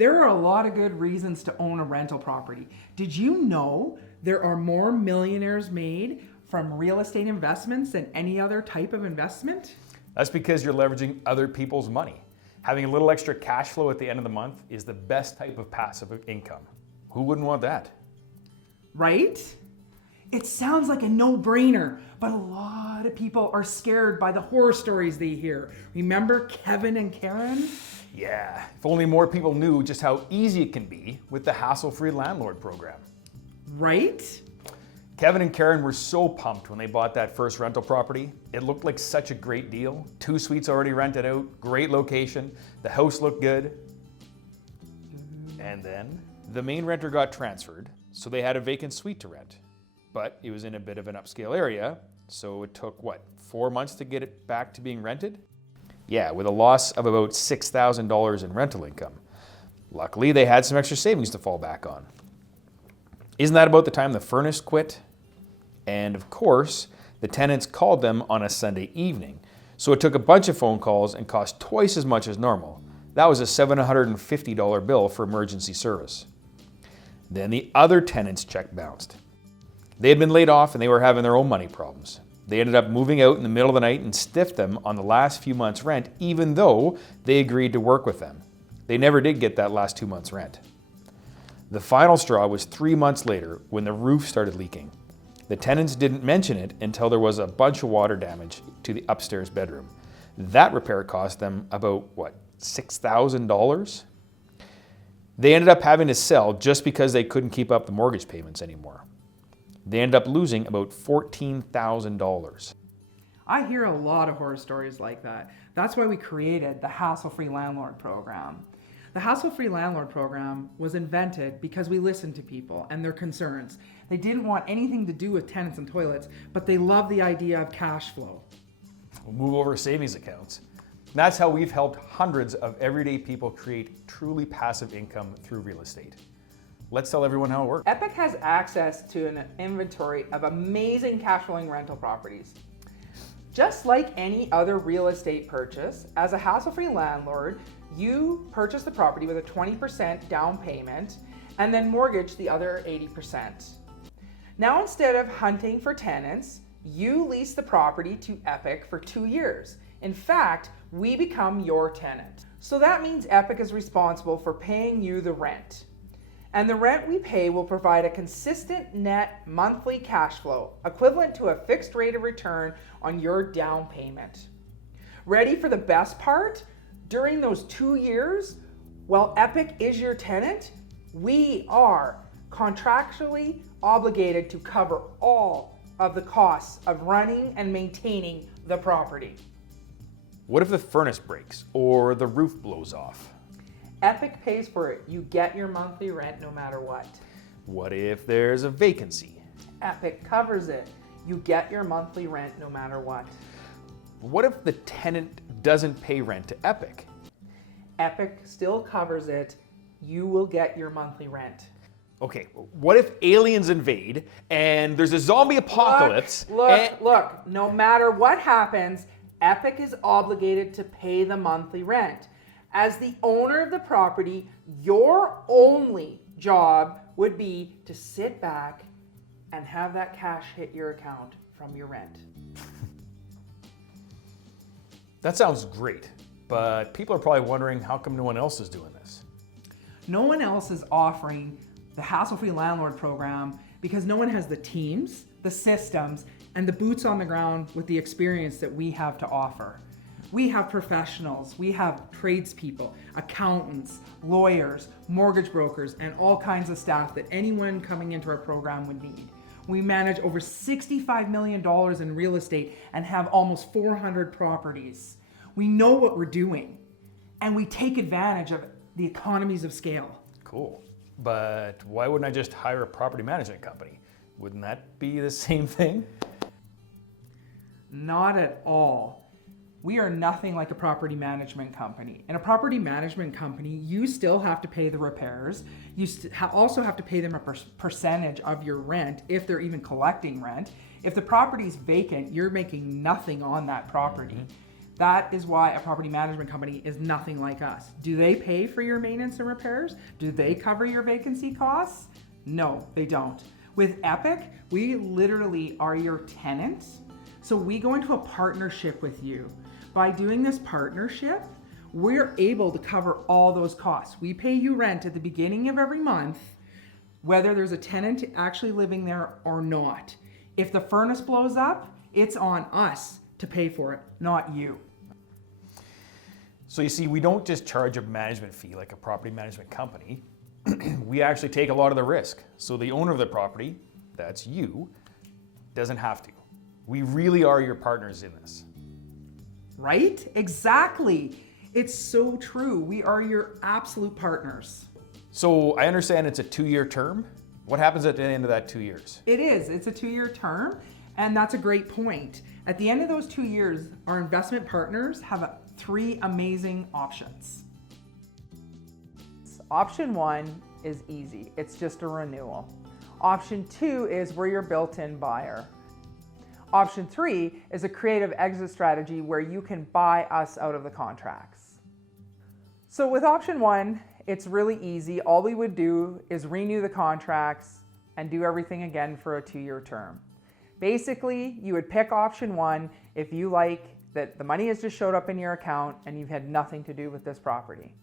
There are a lot of good reasons to own a rental property. Did you know there are more millionaires made from real estate investments than any other type of investment? That's because you're leveraging other people's money. Having a little extra cash flow at the end of the month is the best type of passive income. Who wouldn't want that? Right? It sounds like a no-brainer, but a lot of people are scared by the horror stories they hear. Remember Kevin and Karen? Yeah, if only more people knew just how easy it can be with the hassle-free landlord program. Right? Kevin and Karen were so pumped when they bought that first rental property. It looked like such a great deal. 2 suites already rented out, great location, the house looked good. And then the main renter got transferred, so they had a vacant suite to rent. But it was in a bit of an upscale area, so it took, 4 months to get it back to being rented? Yeah, with a loss of about $6,000 in rental income. Luckily, they had some extra savings to fall back on. Isn't that about the time the furnace quit? And of course, the tenants called them on a Sunday evening, so it took a bunch of phone calls and cost twice as much as normal. That was a $750 bill for emergency service. Then the other tenants' check bounced. They had been laid off and they were having their own money problems. They ended up moving out in the middle of the night and stiffed them on the last few months' rent, even though they agreed to work with them. They never did get that last 2 months' rent. The final straw was 3 months later when the roof started leaking. The tenants didn't mention it until there was a bunch of water damage to the upstairs bedroom. That repair cost them about, $6,000? They ended up having to sell just because they couldn't keep up the mortgage payments anymore. They ended up losing about $14,000. I hear a lot of horror stories like that. That's why we created the Hassle-Free Landlord Program. The Hassle-Free Landlord Program was invented because we listened to people and their concerns. They didn't want anything to do with tenants and toilets, but they loved the idea of cash flow. We'll move over savings accounts. That's how we've helped hundreds of everyday people create truly passive income through real estate. Let's tell everyone how it works. Epic has access to an inventory of amazing cash flowing rental properties. Just like any other real estate purchase, as a hassle-free landlord, you purchase the property with a 20% down payment and then mortgage the other 80%. Now, instead of hunting for tenants, you lease the property to Epic for 2 years. In fact, we become your tenant. So that means Epic is responsible for paying you the rent. And the rent we pay will provide a consistent net monthly cash flow, equivalent to a fixed rate of return on your down payment. Ready for the best part? During those 2 years, while Epic is your tenant, we are contractually obligated to cover all of the costs of running and maintaining the property. What if the furnace breaks or the roof blows off? Epic pays for it. You get your monthly rent no matter what. What if there's a vacancy? Epic covers it. You get your monthly rent no matter what. What if the tenant doesn't pay rent to Epic? Epic still covers it. You will get your monthly rent. Okay, what if aliens invade and there's a zombie apocalypse? Look, no matter what happens, Epic is obligated to pay the monthly rent. As the owner of the property, your only job would be to sit back and have that cash hit your account from your rent. That sounds great, but people are probably wondering how come no one else is doing this? No one else is offering the Hassle-Free Landlord Program because no one has the teams, the systems, and the boots on the ground with the experience that we have to offer. We have professionals, we have tradespeople, accountants, lawyers, mortgage brokers, and all kinds of staff that anyone coming into our program would need. We manage over $65 million in real estate and have almost 400 properties. We know what we're doing, and we take advantage of the economies of scale. Cool. But why wouldn't I just hire a property management company? Wouldn't that be the same thing? Not at all. We are nothing like a property management company. In a property management company, you still have to pay the repairs. You also have to pay them a percentage of your rent if they're even collecting rent. If the property is vacant, you're making nothing on that property. That is why a property management company is nothing like us. Do they pay for your maintenance and repairs? Do they cover your vacancy costs? No, they don't. With Epic, we literally are your tenants. So we go into a partnership with you. By doing this partnership, we're able to cover all those costs. We pay you rent at the beginning of every month, whether there's a tenant actually living there or not. If the furnace blows up, it's on us to pay for it, not you. So you see, we don't just charge a management fee like a property management company. We actually take a lot of the risk. So the owner of the property, that's you, doesn't have to. We really are your partners in this. Right? Exactly. It's so true. We are your absolute partners. So I understand it's a 2-year term. What happens at the end of that 2 years? It is. It's a 2-year term, and that's a great point. At the end of those 2 years, our investment partners have 3 amazing options. Option 1 is easy. It's just a renewal. Option 2 is we're your built-in buyer. Option 3 is a creative exit strategy where you can buy us out of the contracts. So with option 1, it's really easy. All we would do is renew the contracts and do everything again for a 2-year term. Basically, you would pick option 1 if you like that the money has just showed up in your account and you've had nothing to do with this property.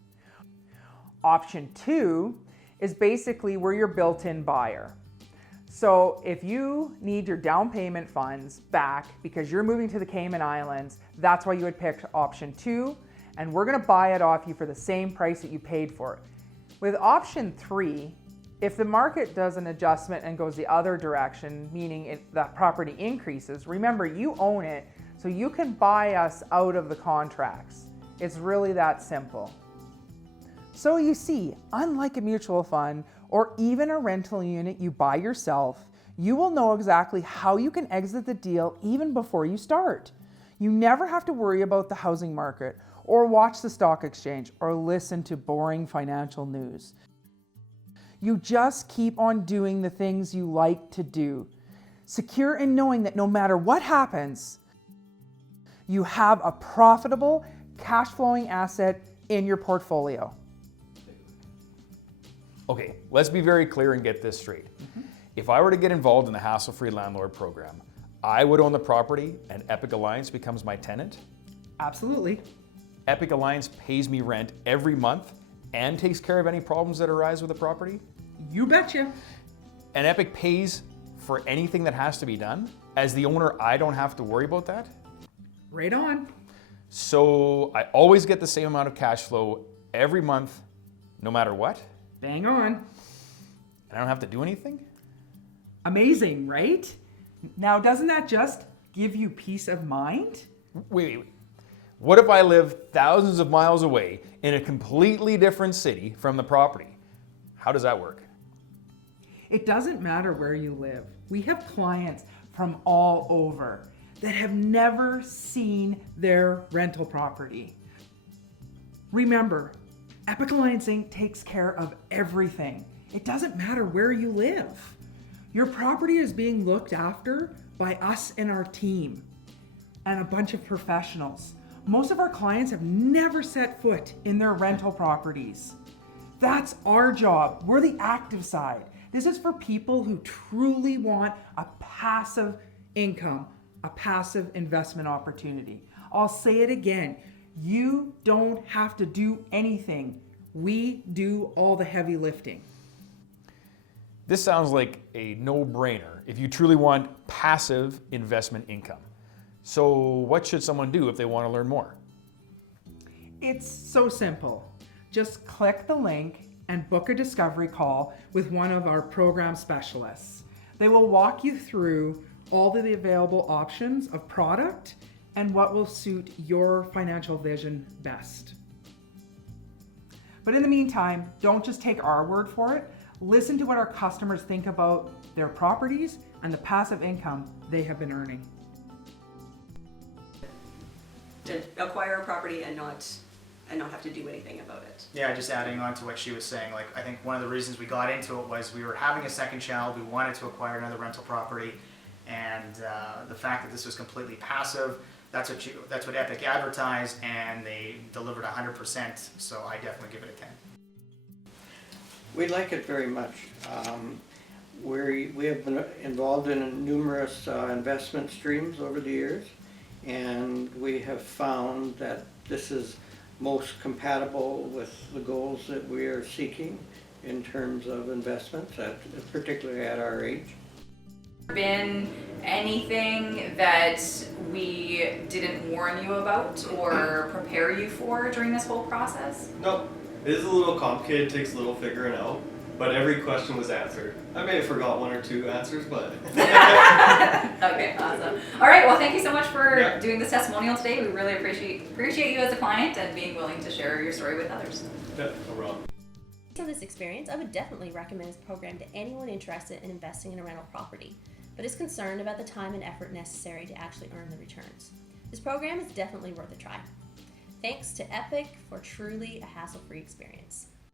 Option 2 is basically we're your built-in buyer. So if you need your down payment funds back because you're moving to the Cayman Islands, that's why you would pick option 2, and we're gonna buy it off you for the same price that you paid for it. With option 3, if the market does an adjustment and goes the other direction, meaning that property increases, remember you own it, so you can buy us out of the contracts. It's really that simple. So you see, unlike a mutual fund or even a rental unit you buy yourself, you will know exactly how you can exit the deal even before you start. You never have to worry about the housing market or watch the stock exchange or listen to boring financial news. You just keep on doing the things you like to do, secure in knowing that no matter what happens, you have a profitable, cash-flowing asset in your portfolio. Okay, let's be very clear and get this straight. If I were to get involved in the Hassle-Free Landlord Program, I would own the property and Epic Alliance becomes my tenant? Absolutely. Epic Alliance pays me rent every month and takes care of any problems that arise with the property? You betcha. And Epic pays for anything that has to be done? As the owner, I don't have to worry about that? Right on. So I always get the same amount of cash flow every month, no matter what? Bang on. And I don't have to do anything? Amazing, right? Now, doesn't that just give you peace of mind? Wait. What if I live thousands of miles away in a completely different city from the property? How does that work? It doesn't matter where you live. We have clients from all over that have never seen their rental property. Remember, Epic Alliance Inc. takes care of everything. It doesn't matter where you live. Your property is being looked after by us and our team and a bunch of professionals. Most of our clients have never set foot in their rental properties. That's our job. We're the active side. This is for people who truly want a passive income, a passive investment opportunity. I'll say it again. You don't have to do anything. We do all the heavy lifting. This sounds like a no-brainer if you truly want passive investment income. So what should someone do if they want to learn more? It's so simple. Just click the link and book a discovery call with one of our program specialists. They will walk you through all of the available options of product and what will suit your financial vision best. But in the meantime, don't just take our word for it. Listen to what our customers think about their properties and the passive income they have been earning. To acquire a property and not have to do anything about it. Yeah, just adding on to what she was saying, like I think one of the reasons we got into it was we were having a second child, we wanted to acquire another rental property, And the fact that this was completely passive, that's what Epic advertised, and they delivered 100%. So I definitely give it a 10. We like it very much. We have been involved in numerous investment streams over the years, and we have found that this is most compatible with the goals that we are seeking in terms of investments, particularly at our age. Been anything that we didn't warn you about or prepare you for during this whole process? Nope. It is a little complicated, takes a little figuring out, but every question was answered. I may have forgot one or two answers, but... Okay, awesome. All right, well, thank you so much for Yeah. doing this testimonial today. We really appreciate you as a client and being willing to share your story with others. Yeah, no problem. Based on this experience, I would definitely recommend this program to anyone interested in investing in a rental property, but is concerned about the time and effort necessary to actually earn the returns. This program is definitely worth a try. Thanks to Epic for truly a hassle-free experience.